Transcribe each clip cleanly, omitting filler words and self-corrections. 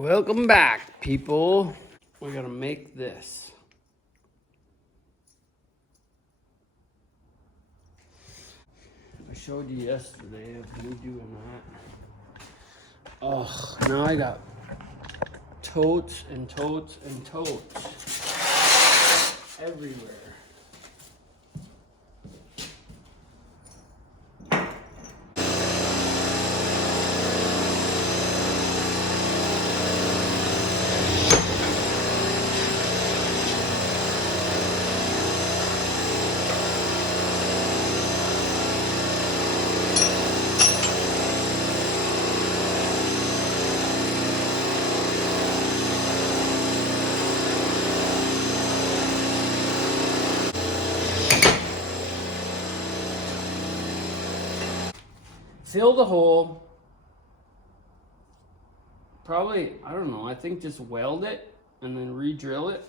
Welcome back, people. We're gonna make this. I showed you yesterday of me doing that. Oh, now I got totes and totes and totes everywhere. Fill the hole. Probably, I don't know, I think just weld it and then re-drill it.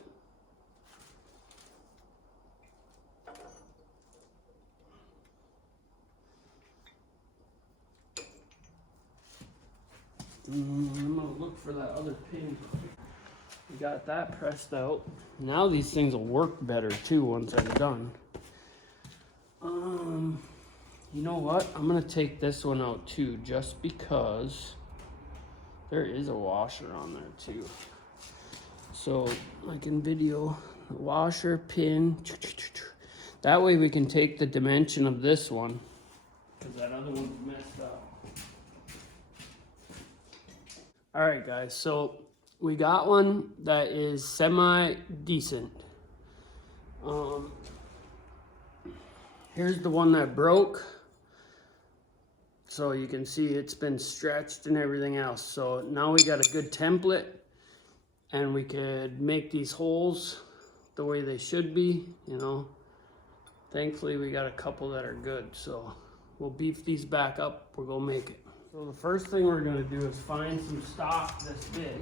I'm gonna look for that other pin. We got that pressed out. Now these things will work better too once I'm done. You know what? I'm gonna take this one out too, just because there is a washer on there too. So, like in video, washer, pin. That way we can take the dimension of this one, because that other one's messed up. All right, guys, so we got one that is semi-decent. Here's the one that broke. So you can see it's been stretched and everything else. So now we got a good template and we could make these holes the way they should be, you know. Thankfully we got a couple that are good. So we'll beef these back up, we'll go make it. So the first thing we're gonna do is find some stock this big.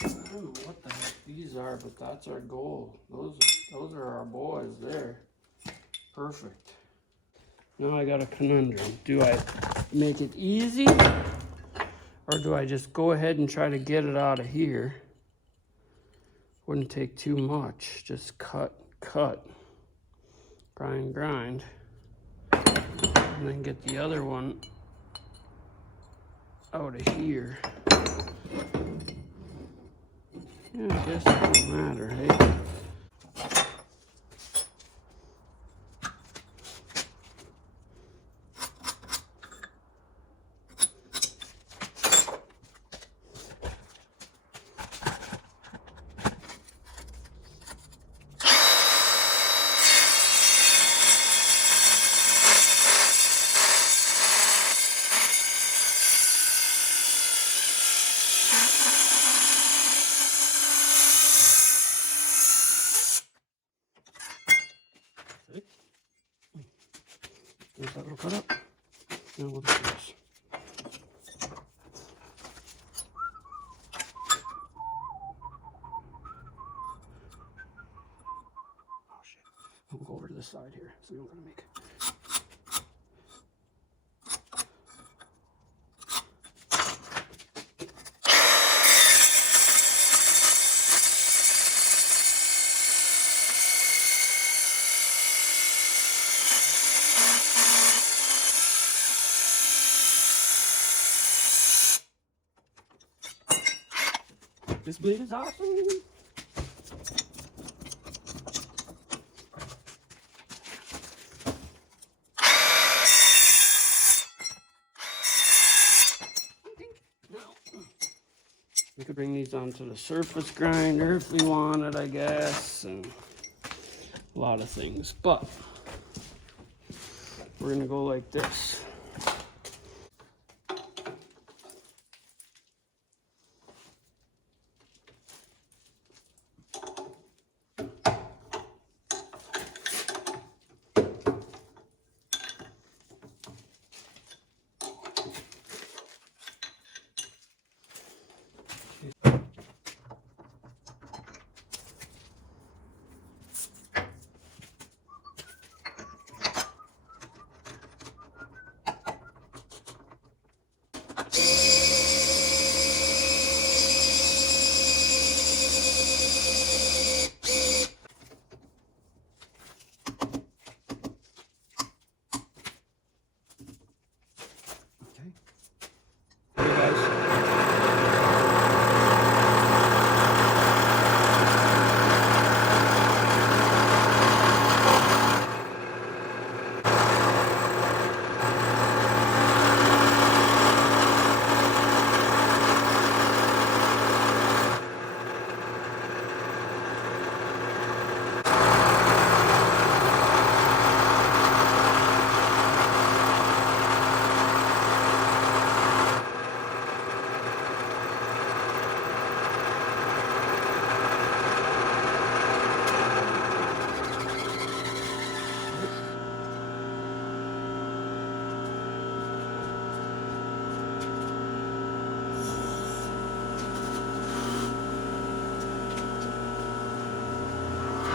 I don't know what the heck these are, but that's our goal. Those are our boys there. Perfect. Now I got a conundrum. Do I make it easy, or do I just go ahead and try to get it out of here? Wouldn't take too much. Just cut, grind, and then get the other one out of here. Yeah, I guess it doesn't matter, hey? There's that little cut up. Now we'll do this. Oh shit. We'll go over to this side here so we don't gotta make it. This blade is awesome. We could bring these onto the surface grinder if we wanted, I guess, and a lot of things. But we're gonna go like this.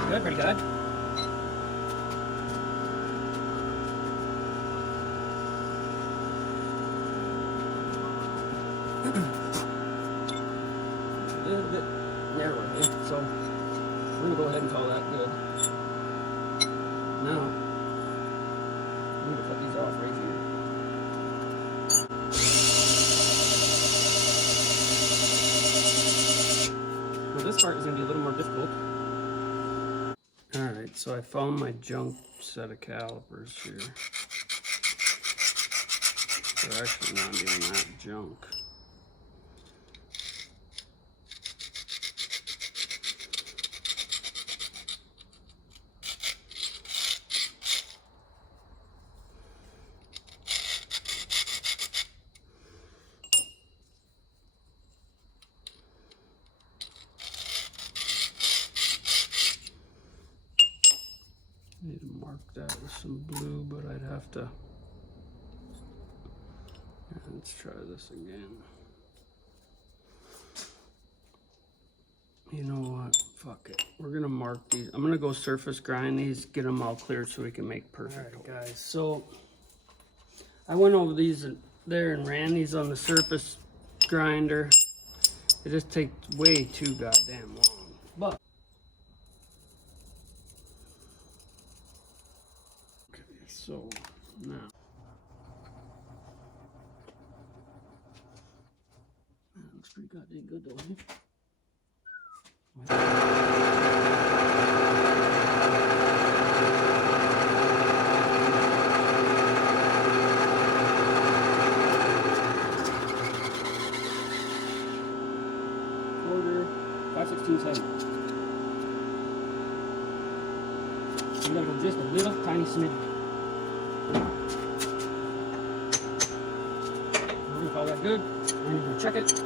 Good, pretty good. A little bit narrow here, so we're gonna go ahead and call that good. Now, I'm gonna cut these off right here. Now this part is gonna be a little more difficult. Alright, so I found my junk set of calipers here. They're actually not even that junk. Need to mark that with some blue, but I'd have to. Let's try this again. You know what? Fuck it. We're gonna mark these. I'm gonna go surface grind these, get them all clear so we can make perfect. All right, guys. So I went over these there and ran these on the surface grinder. It just takes way too goddamn long. But okay, so now. That looks pretty goddamn good though, huh? Quarter, 5/16 seconds. You gotta go just a little tiny smidge. We're gonna call that good. And we're gonna check it.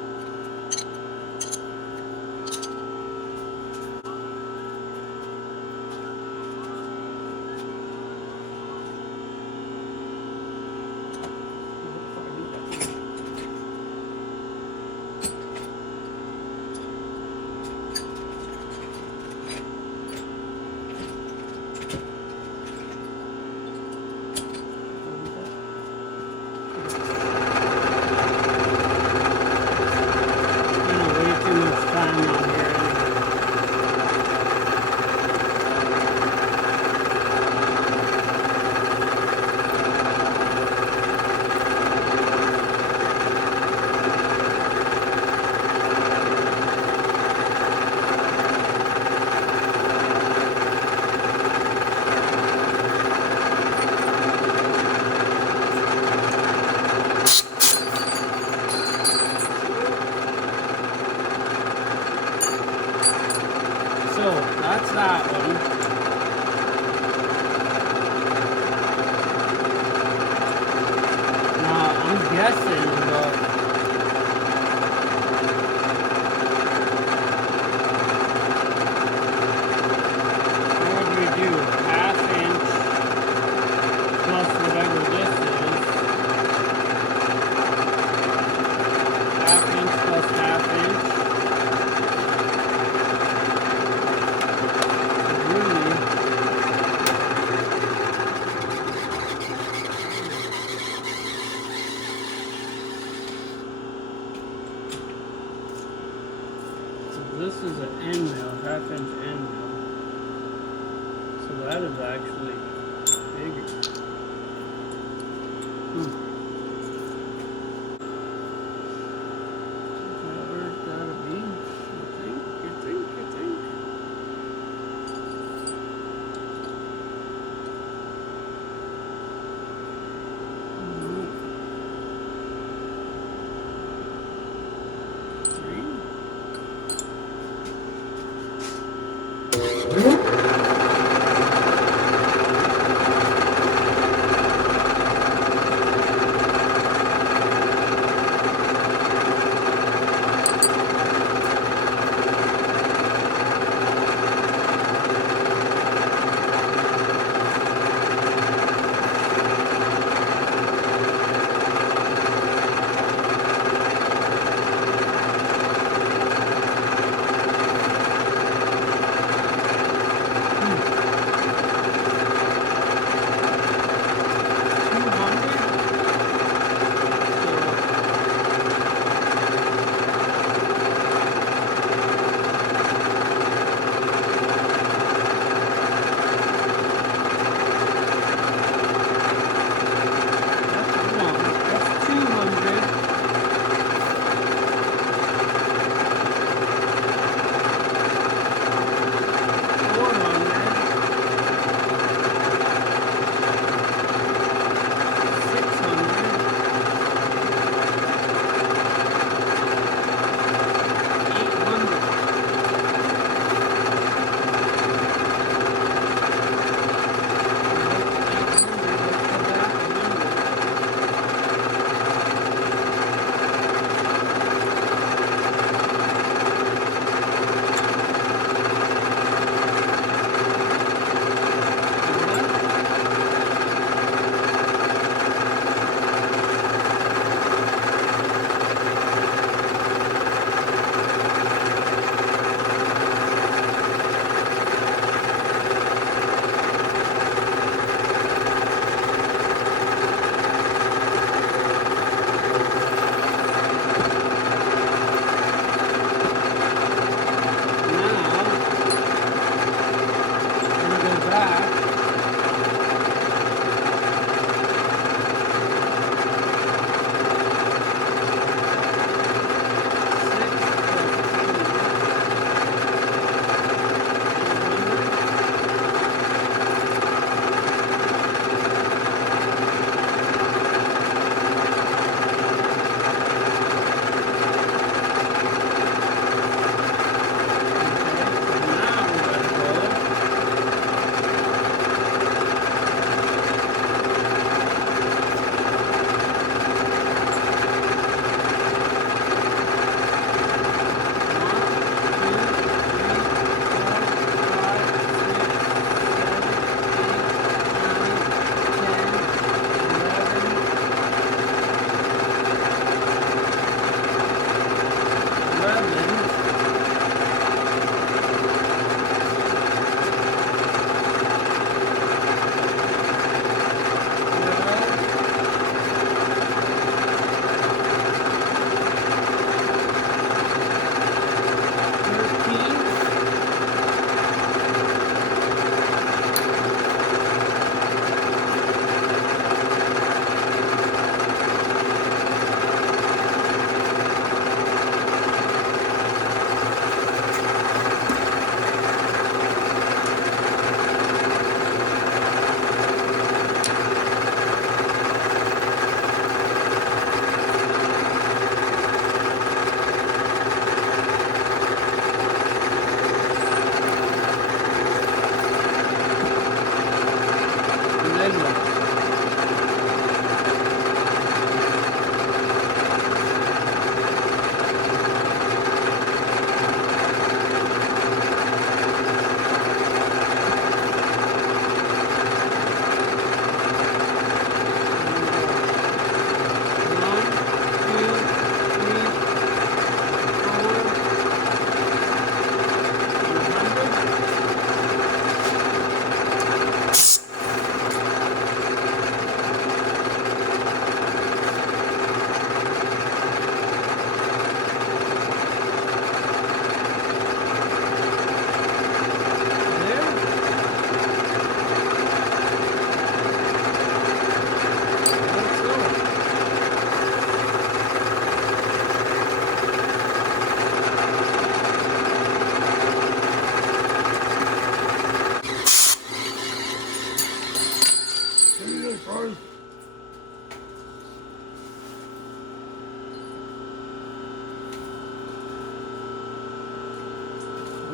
So that's that one. Now I'm guessing what would we do? ½ inch plus whatever this is. ½ inch plus ½ inch. this is an end mill, half-inch end mill. So that is actually bigger. Where it's gotta be, you think? Three.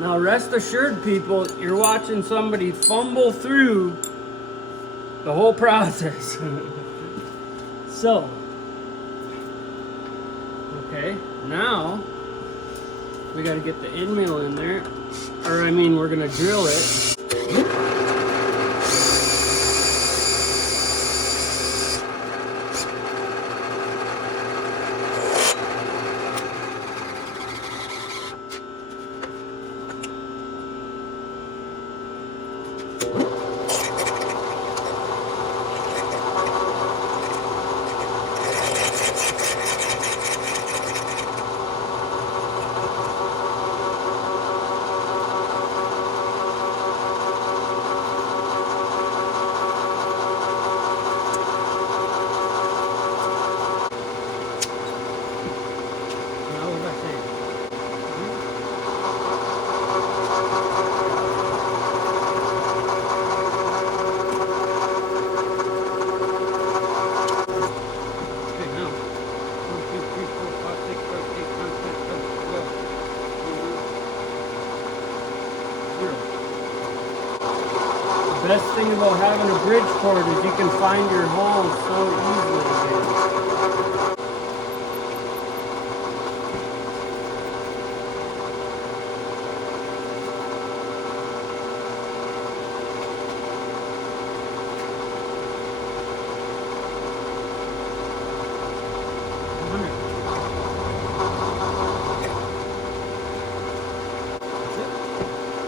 Now rest assured, people, you're watching somebody fumble through the whole process. So, okay, now we got to get the end mill in there, or I mean, we're gonna drill it. The best thing about having a bridge cord is you can find your holes so easily.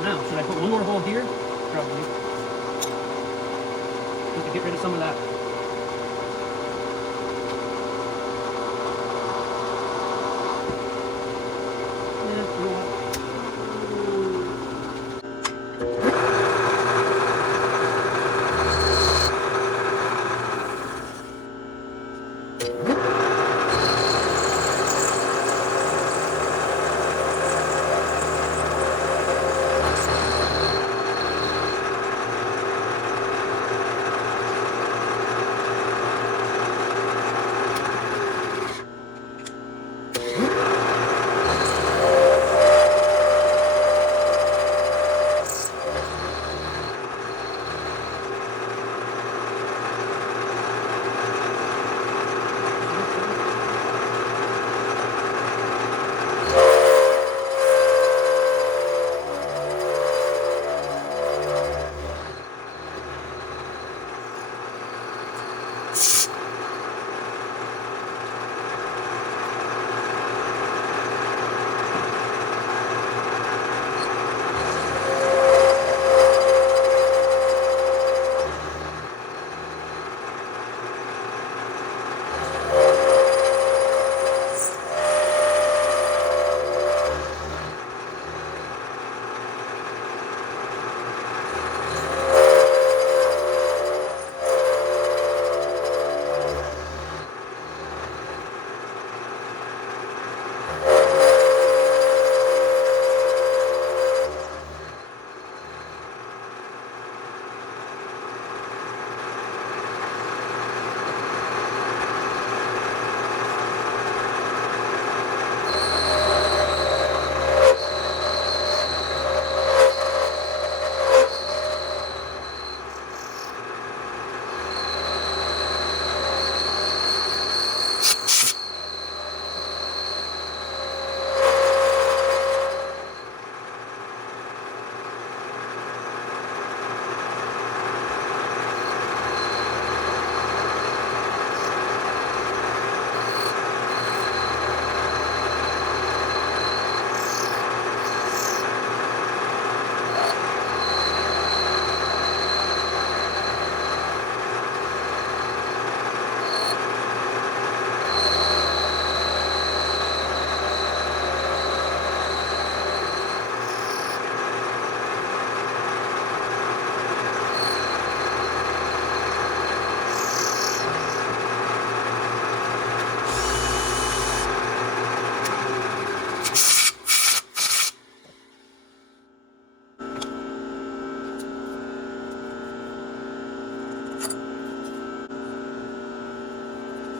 Now, should I put one more hole here? Probably. Just to get rid of some of that. Yeah, you know what?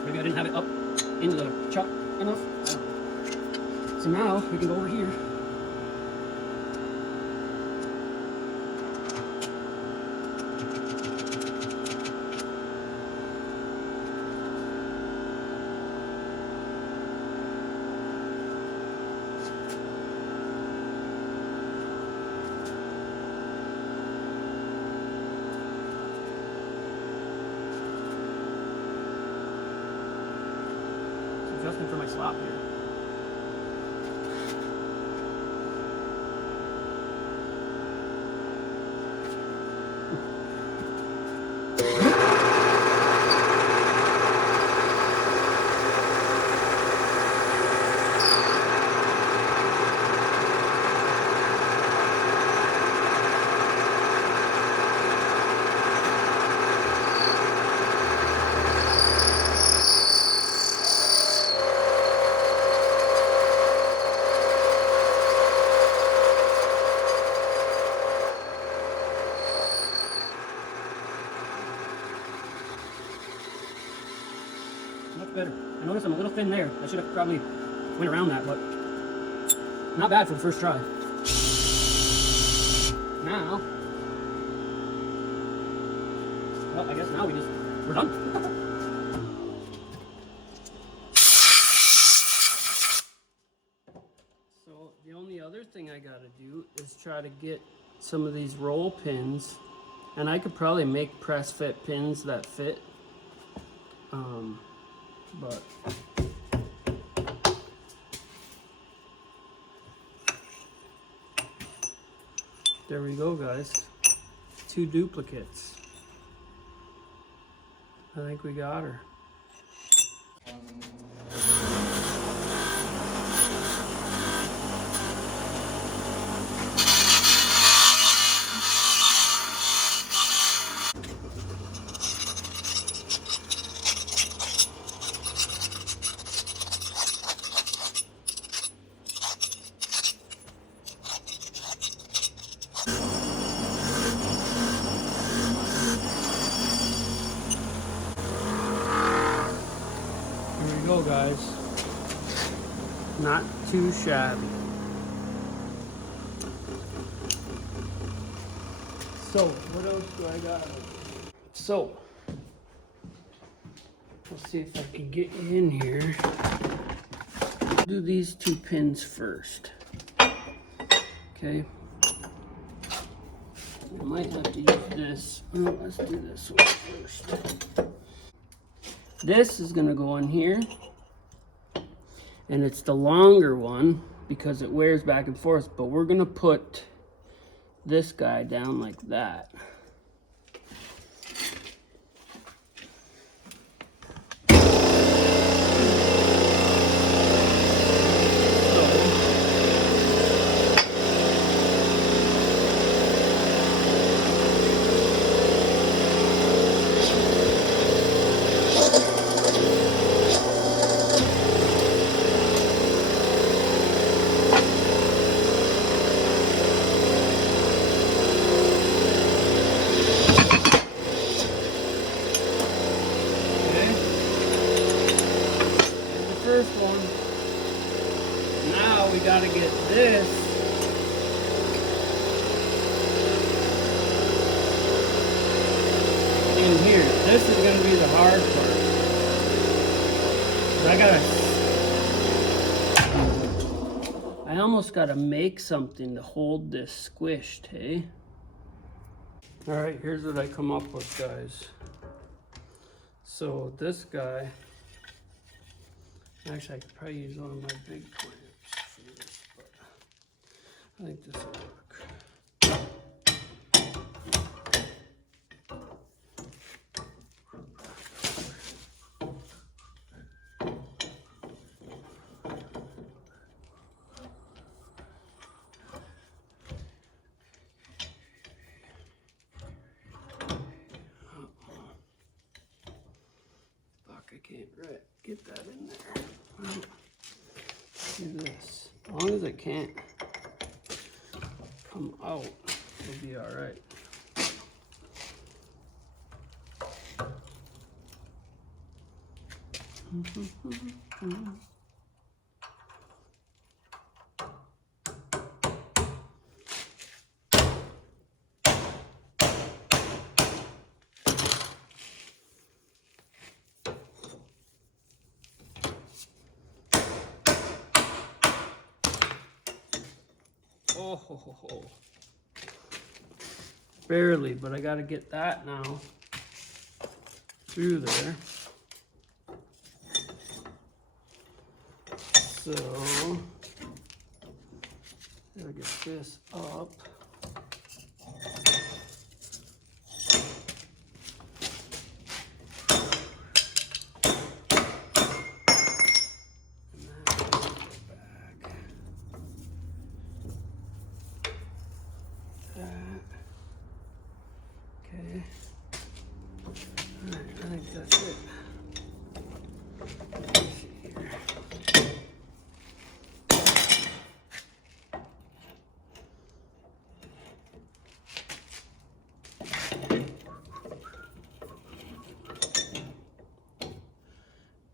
Maybe I didn't have it up into the chuck enough. So now we can go over here. adjusting for my slop here. Much better. I noticed I'm a little thin there. I should have probably went around that, but not bad for the first try. Now, well, I guess now we're done. So the only other thing I gotta do is try to get some of these roll pins, and I could probably make press fit pins that fit. But there we go, guys. 2 duplicates. I think we got her. Here we go, guys. Not too shabby. So, what else do I got? So, let's see if I can get in here. Do these 2 pins first. Okay. I might have to use this. Oh, let's do this one first. This is going to go in here, and it's the longer one because it wears back and forth, but we're going to put this guy down like that. Now we got to get this in here. This is going to be the hard part. I almost got to make something to hold this squished, hey? All right, here's what I come up with, guys. So this guy, actually I could probably use one of my big clamps for this, but I think this will work. I can't get that in there. Well, do this. As long as it can't come out, it'll be all right. Oh, barely, but I got to get that now through there. So, gotta get this up. Okay. Alright, I think that's it. Let's see here.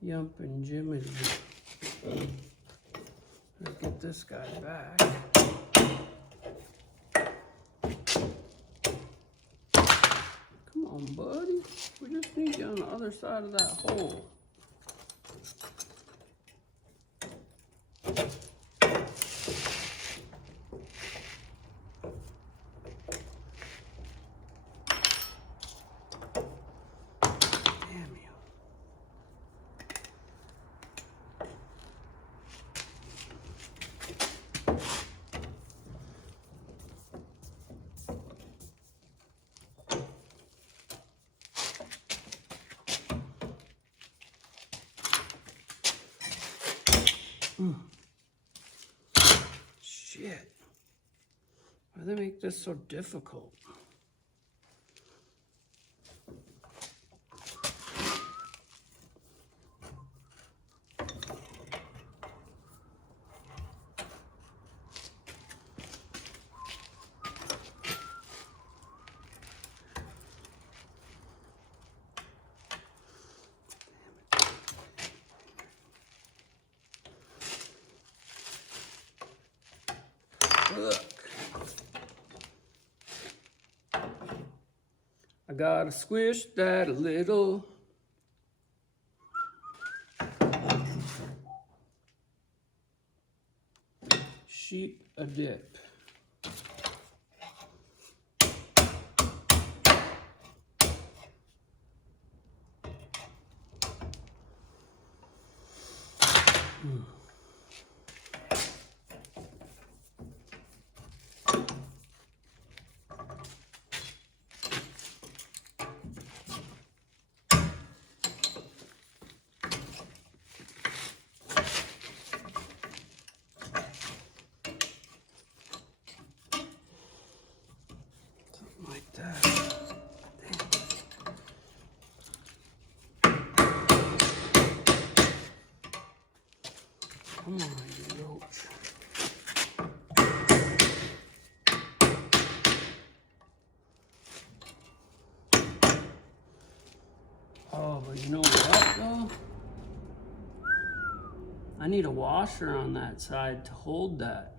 Yump and Jimmy. Let's get this guy back. Come on, buddy. We just need you on the other side of that hole. Damn you. Shit. Why do they make this so difficult? Look. I gotta squish that a little. Sheep a dip. Like that. Come on, you roach. Oh, but you know what though? I need a washer on that side to hold that.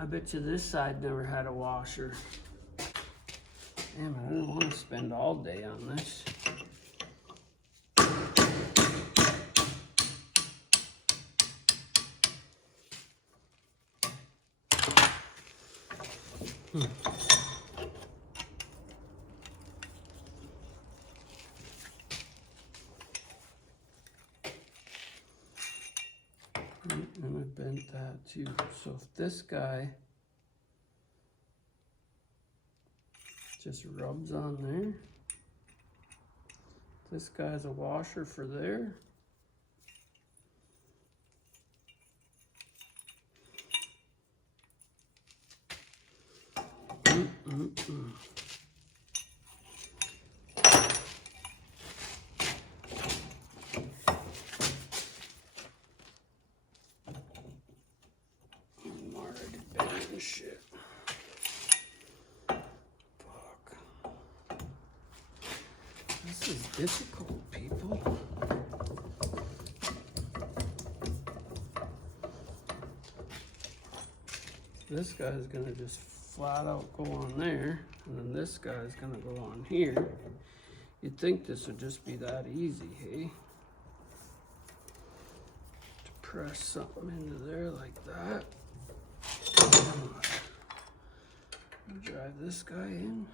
I bet you this side never had a washer. Damn it, I don't want to spend all day on this. And I bent that too. So if this guy just rubs on there, this guy's a washer for there. I'm already bending shit. Fuck. This is difficult, people. This guy's gonna just flat out go on there, and then this guy's gonna go on here. You'd think this would just be that easy, hey? To press something into there like that. Drive this guy in.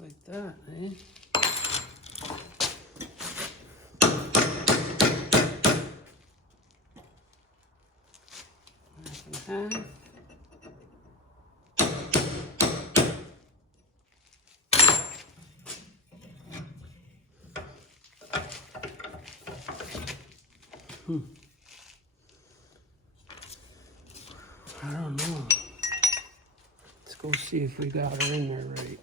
Like that, eh? Half and half. I don't know. Let's go see if we got her in there right.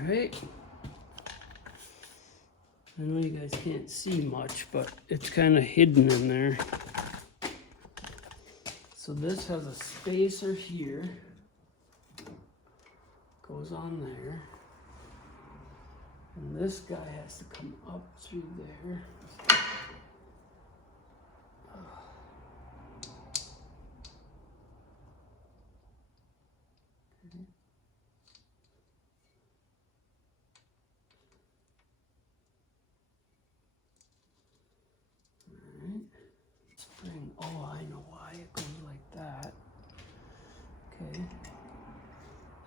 Alright. I know you guys can't see much, but it's kind of hidden in there. So this has a spacer here. Goes on there. And this guy has to come up through there. Spring. Oh, I know why it goes like that. Okay.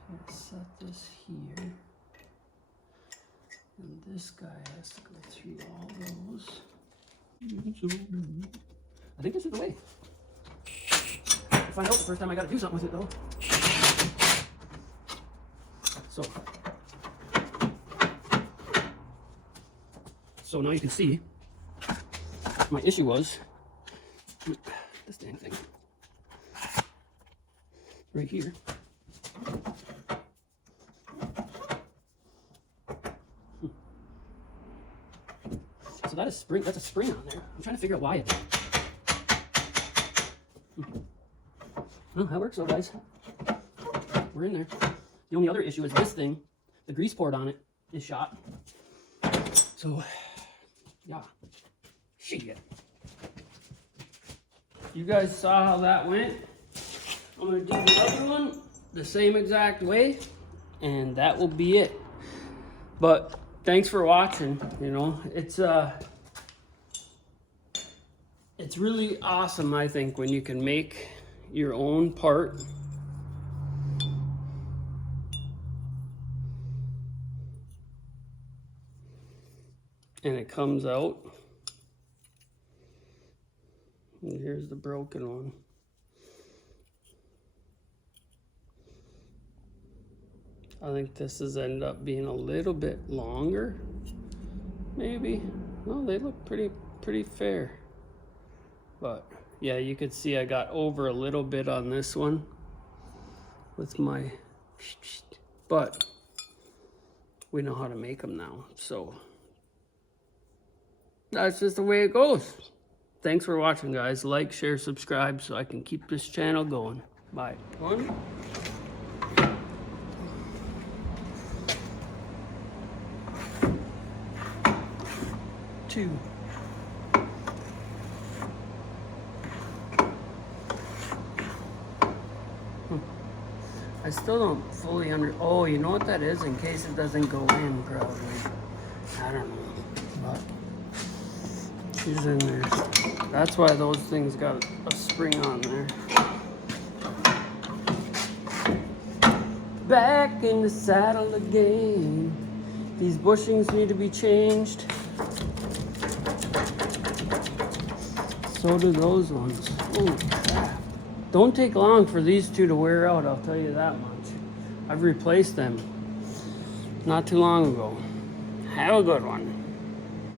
So set this here. And this guy has to go through all those. I think this is the way. I'll find out the first time I gotta do something with it though. So now you can see my issue was this dang thing right here. So that is spring. That's a spring on there. I'm trying to figure out why it. Well, that works though, guys. We're in there. The only other issue is this thing. The grease port on it is shot. So, yeah. Shit. You guys saw how that went. I'm gonna do the other one the same exact way, and that will be it. But thanks for watching. You know, it's really awesome, I think, when you can make your own part. And it comes out. And here's the broken one. I think this has ended up being a little bit longer. Maybe. Well, they look pretty fair. But yeah, you could see I got over a little bit on this one with my, but we know how to make them now. So that's just the way it goes. Thanks for watching, guys. Like, share, subscribe so I can keep this channel going. Bye. 1, 2. I still don't fully oh, you know what that is? In case it doesn't go in, probably. I don't know. But she's in there. That's why those things got a spring on there. Back in the saddle again. These bushings need to be changed. So do those ones. Oh, crap. Don't take long for these two to wear out, I'll tell you that much. I've replaced them not too long ago. Have a good one.